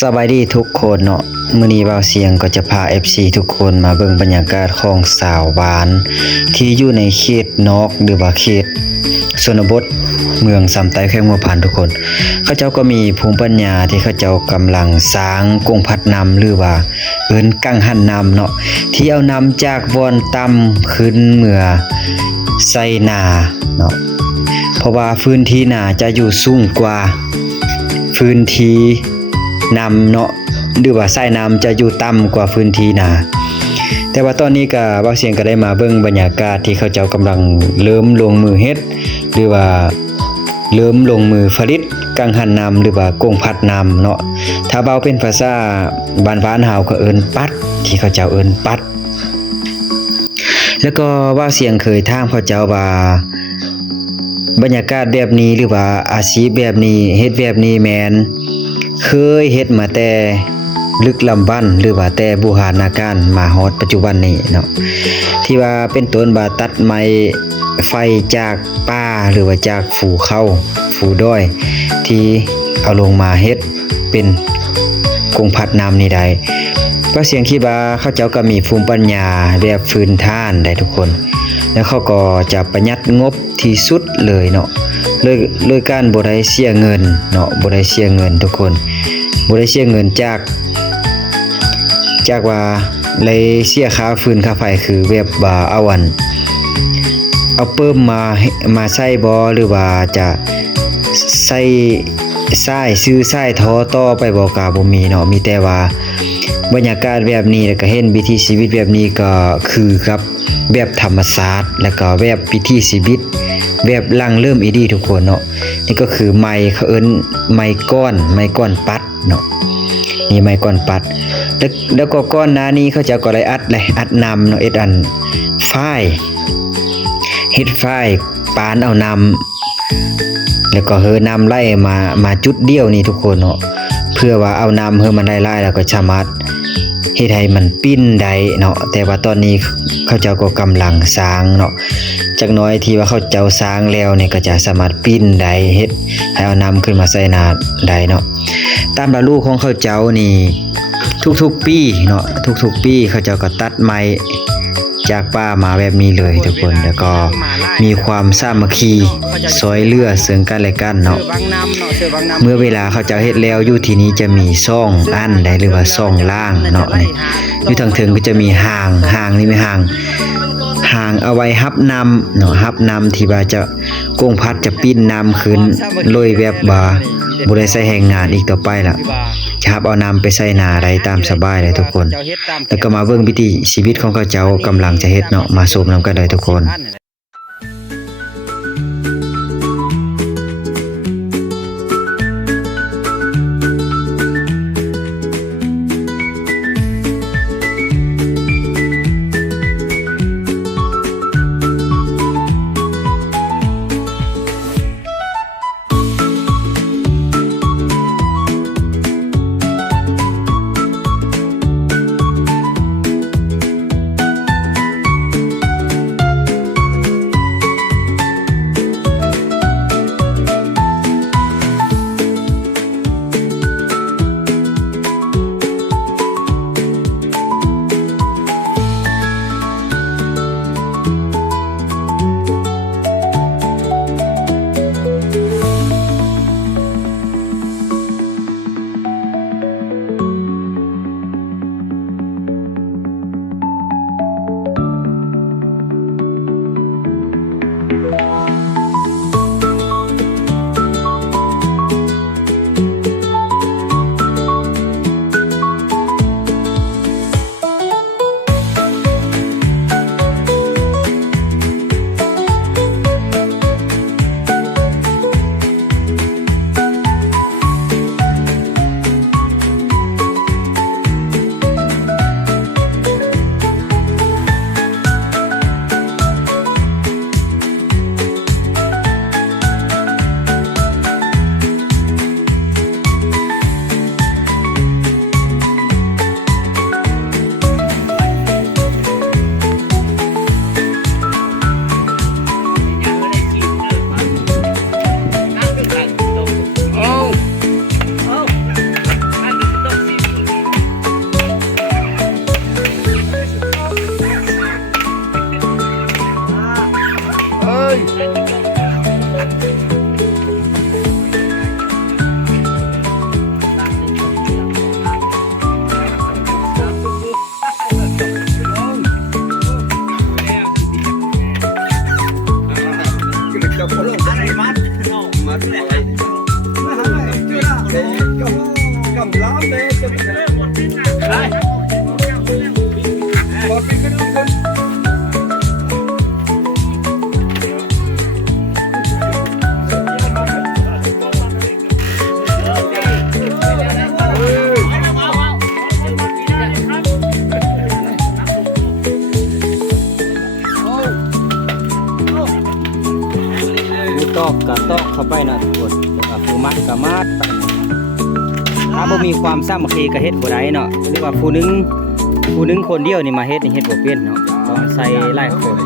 สบายดีทุกคนเนาะมื้อนี้บ่าวเสียงก็จะพา FC ทุกคนมาเบิ่งบรรยากาศของสาวบ้านที่อยู่ในเขตนอกหรือว่าเขตชนบทเมืองสำไต้แขวงหัวพานทุกคนเขาเจ้าก็มีภูมิปัญญาที่เขาเจ้ากำลังสร้างกงพัดนำหรือว่าเอิ้นกังหันนำเนาะที่เอานำจากวอนต่ำขึ้นเมื่อใส่นาเนาะเพราะว่าพื้นที่นาจะอยู่สูงกว่าพื้นที่นำเนาะหรือว่าสายน้ำจะอยู่ต่ำกว่าพื้นที่นาแต่ว่าตอนนี้ก็บ่าวเสียงก็ได้มาเบิ่งบรรยากาศที่เขาเจ้ากำลังเริ่มลงมือเฮ็ดหรือว่าเริ่มลงมือผลิตกังหันนำหรือว่ากงพัดนำเนาะถ้าเว้าเป็นภาษาบ้านๆเฮาก็เอิ้นปัดที่เขาเจ้าเอิ้นปัดแล้วก็บ่าวเสียงเคยถามเขาเจ้าว่าบรรยากาศแบบนี้หรือว่าอาชีพแบบนี้เฮ็ดแบบนี้แม่นเคยเฮ็ดมาแต่ลึกลำบั้นหรือว่าแต่บูหานาการมาฮอดปัจจุบันนี้เนาะที่ว่าเป็นต้นบาตัดไม้ไฟจากป่าหรือว่าจากฝูเขาฝูด้อยที่เอาลงมาเฮ็ดเป็นกงพัดน้ำนี่ได้ก็เสียงคิดว่าเขาเจ้าก็มีภูมิปัญญาแบบพื้นฐานได้ทุกคนแล้วเขาก็จะประหยัดงบที่สุดเลยเนาะเลยการบ่ได้เสียเงินเนาะบ่ได้เสียเงินทุกคนบ่ได้เสียเงินจากว่าเลยเสียค่าฟืนค่าไฟคือแบบว่าเอาเพิ่มมาใช้บ่หรือว่าจะใช้ซื้อสายท่อต่อไปบ่ก็บ่มีเนาะมีแต่ว่าบรรยากาศแบบนี้แล้วก็เห็นวิถีชีวิตแบบนี้ก็คือครับแบบธรรมชาติแล้วก็แบบวิถีชีวิตแบบลังเริ่มอีดีทุกคนเนาะนี่ก็คือไม้เขาเอิ้นไม้ก้อนปัดเนาะนี่ไม้ก้อนปัดแล้วก็ก้อนหน้านี้เขาจะก็เลยอัดนำเนาะเอ็ดอันฝ้ายเฮ็ดฝ้ายปานเอานำแล้วก็เฮอนำไล่มาจุดเดียวนี่ทุกคนเนาะเพื่อว่าเอานำเฮอมันไล่แล้วก็สามารถเฮ็ดให้มันปิ้นได้เนาะแต่ว่าตอนนี้เขาเจ้าก็กำลังสร้างเนาะจักน้อยที่ว่าเขาเจ้าสร้างแล้วเนี่ยก็จะสามารถปิ้นได้เฮ็ดให้เอานำขึ้นมาใส่นาได้เนาะตามฤดูของเขาเจ้านี่ทุกๆปีเนาะทุกๆปีเขาเจ้าก็ตัดไม้จากป่ามาแบบนี้เลยทุกคนแล้วก็มีความสามัคคีซอยเหลือซึ่งกันและกันเนาะเมื่อเวลาเขาเจ้าเฮ็ดแล้วอยู่ที่นี้จะมีซ่องอันได้หรือว่าซ่องล่างเนาะนี่อยู่ทางถึงก็จะมีหางนี่ไม่หางเอาไว้ฮับนำเนาะฮับนำที่ว่าจะกงพัดจะปิ้นนำขึ้นโดยแบบว่าบ่ได้ใช้แรงงานอีกต่อไปล่ะครับเอานำไปใส่นาได้ตามสบายเลยทุกคนแล้วก็มาเบิ่งวิถีชีวิตของเขาเจ้ากำลังจะเฮ็ดเนาะมาชมนำกันเลยทุกคน ตอกกับตอกเข้าไปนะทุกคนแล้วก็ผู้มัดกับมัดไปถ้าบ่มีความสามัคคีก็เฮ็ดบ่ได้เนาะหรือว่าผู้หนึงคนเดียวนี่มาเฮ็ดนี่เฮ็ดบ่เป็นเนาะต้องใส่หลายคน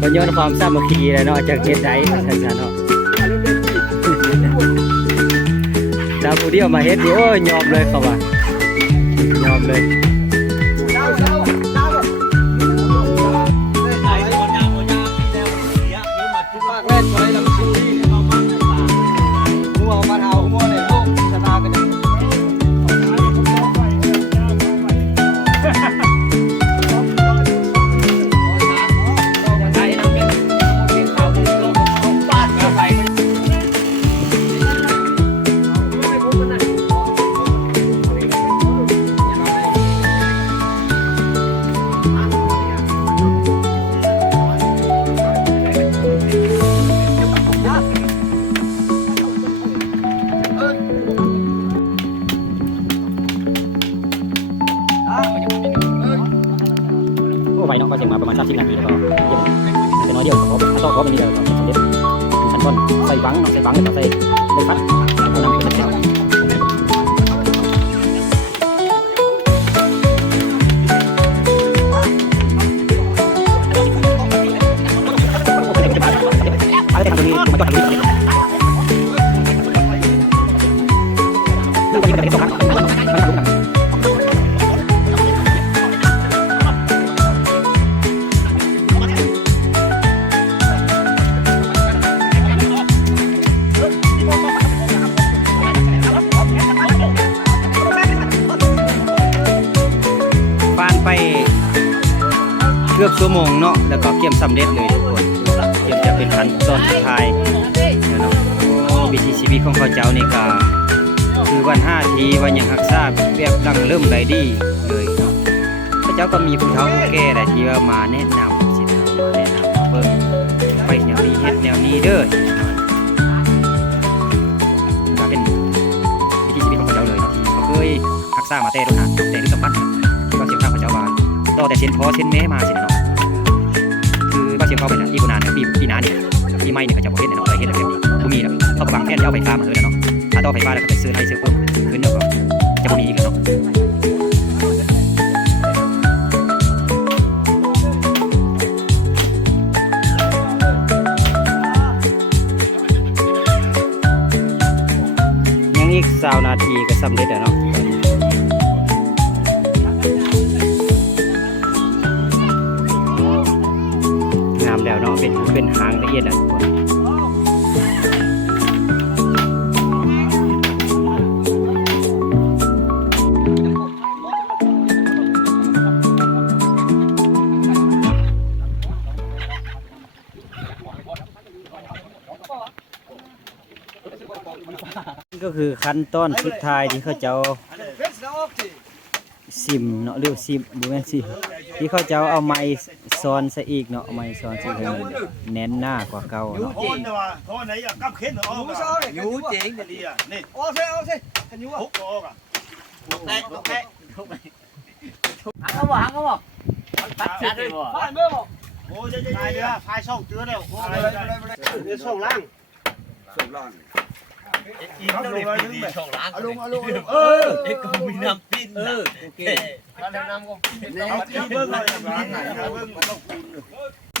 ก็ย้อนความสามัคคีแหละเนาะจากเฮ็ดได้ว่าซั่นๆเนาะถ้าผู้เดียวมาเฮ็ดนี่โอ้ยยอมเลยเขาว่ายอมเลยไปเนาะก็จะมาประมาณ30 นาทีแล้วก็เยี่ยมแต่น้อยเดียวก็ถ้าต้องก็เป็นนี่เดียวก็เสร็จขั้นตอนใส่บังเนาะใส่บังแล้วก็ใส่ใบพัดเอาน้ำเป็นแถวอะไรทำตรงนี้ผมก็ทำตรงนี้ไปเกือบชั่วโมงเนาะแล้วก็เกี่ยมสำเร็จเลยทุกคนเกี่ยมจะเป็นขั้นตอนสุดท้ายเนาะวิถีชีวิตของเขาเจ้านี่ก็คือวัน5 ทีวันยังรักษาแบบดังเริ่มได้ดีเลยเนาะเขาเจ้าก็มีผู้เฒ่าผู้แก่ได้ที่ว่ามาแนะนำสิมาแนะนำเบิ่งไปแนวนี้เฮ็ดแนวนี้เด้อก็เป็นวิถีชีวิตของเขาเจ้าเลยเนาะที่เขาเคยรักษามาแต่โรงงานแต่ที่กำปั้นก็เสียงข้าวเขาเจ้าว่าต่อแต่เส้นพอเส้นแม่มาสิเนาะคือว่าเสียงเขาเป็นปีกุนานเนี่ยปีนาเนี่ยปีใหม่เนี่ยเขาจะบอกเห็นเนาะไปเห็นแบบนี้ผู้มีเนาะเขาบางแค่เอาไฟฟ้ามาเลยเนาะถ้าต่อไฟฟ้าแล้วก็ไปซื้อให้ซื้อเพิ่มขึ้นเนาะก็จะบ่มีอีกเนาะยังอีก20 นาทีก็สำเร็จแล้วเนาะแล้วเนาะเป็นหางละเอียดนะทุกคนนี่ก็คือขั้นตอนสุดท้ายที่เขาเจ้าซิมเนาะเรียกซิมบุแม่นซิที่เขาจะเอาไม้ซ้อนซะอีกเนาะไม้ซ้อนซะให้มันแน่นหน้ากว่าเก่าเนาะยูเจ๋งเดี๋ยวนี้นี่โอ้เซ่กันยูอ่ะทุกโอ้กะแตกเขาบอกตัดชัดเลยบ่พายเมื่อบอกโอ้ยพายเรือพายช่องเจือแล้วโอ้ยช่องล่างอีกต้องเลยดีช่องล้างเอาลงเอ็กก็มีน้ำปิ้นโอเคน้ำก็เอาที่เบิ้งเลยเบิ้งต้องคูณ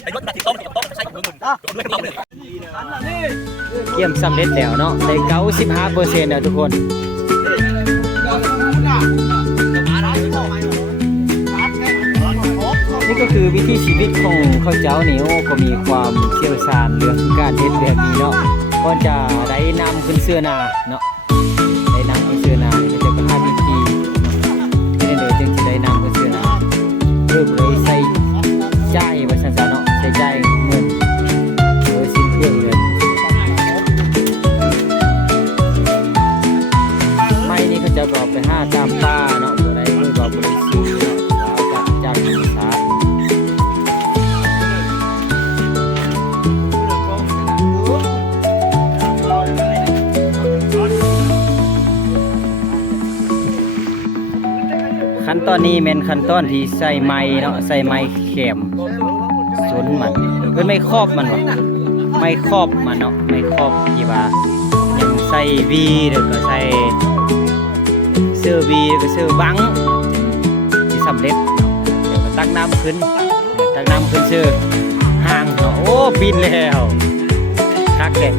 ไอ้รถตัดที่ต้มกับต้มใช้กับเบิ้งด้วยต้มเลยเกี่ยมสำเร็จแล้วเนาะได้95%แล้วทุกคนนี่ก็คือวิถีชีวิตของเขาเจ้านี่โอ้ก็มีความเชี่ยวชาญเรื่องการเฮ็ดแบบนี้เนาะก่อนจะได้นำขึ้นเสื้อนาเนาะได้นำขึ้นเสื้อนาก็จะเป็น5 วิธีนี่เดี๋ยวจึงจะได้นำขึ้นเสื้อนาเริ่มเลยใส่ใจว่าซั่นๆเนาะใส่ใจเงิน ตอนนี้แม่นขั้นตอนที่ใส่ไม้เนาะใส่ไม้แข็มสนมันไม่ครอบมันวะไม่ครอบมันเนาะไม่ครอบที่ว่ายังใส่วีแล้วก็ใส่เสื้อวีแล้วก็เสื้อบังที่สำเร็จเดี๋ยวก็ตักน้ำขึ้นเสื้อห่างเนาะโอ้บินแล้วคักเลย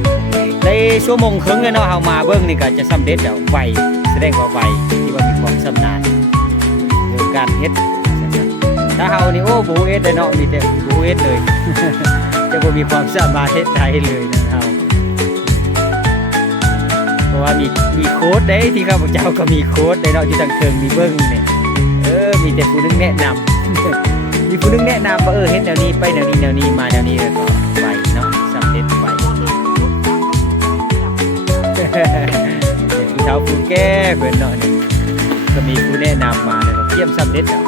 ได้ชั่วโมงครึ่งเลยเนาะเฮามาเบิ่งนี่ก็จะสำเร็จแล้วไวแสดงว่าไวที่ว่ามีความชำนาญเรื่องการเฮ็ดถ้าเฮานี่โอ้บ่เฮ็ดได้เนาะมีแต่บ่เฮ็ดเลย จะบ่มีความสามารถเฮ็ดได้เลยนะเฮาเพราะว่ามีโค้ดได้ที่ข้าพเจ้าก็มีโค้ดได้เนาะอยู่ทางเทิงมีเบิ่งนี่มีแต่ผู้นึงแนะนำ มีผู้นึงแนะนำว่าเฮ็ดแนวนี้ไปแนวนี้มาแนวนี้แล้วก็ไปเนาะสำเร็จไป ผู้เฒ่าผู้แก่เพิ่นเนาะนี่ก็มีผู้แนะนำมาแล้วก็เยี่ยมสำเร็จแล้ว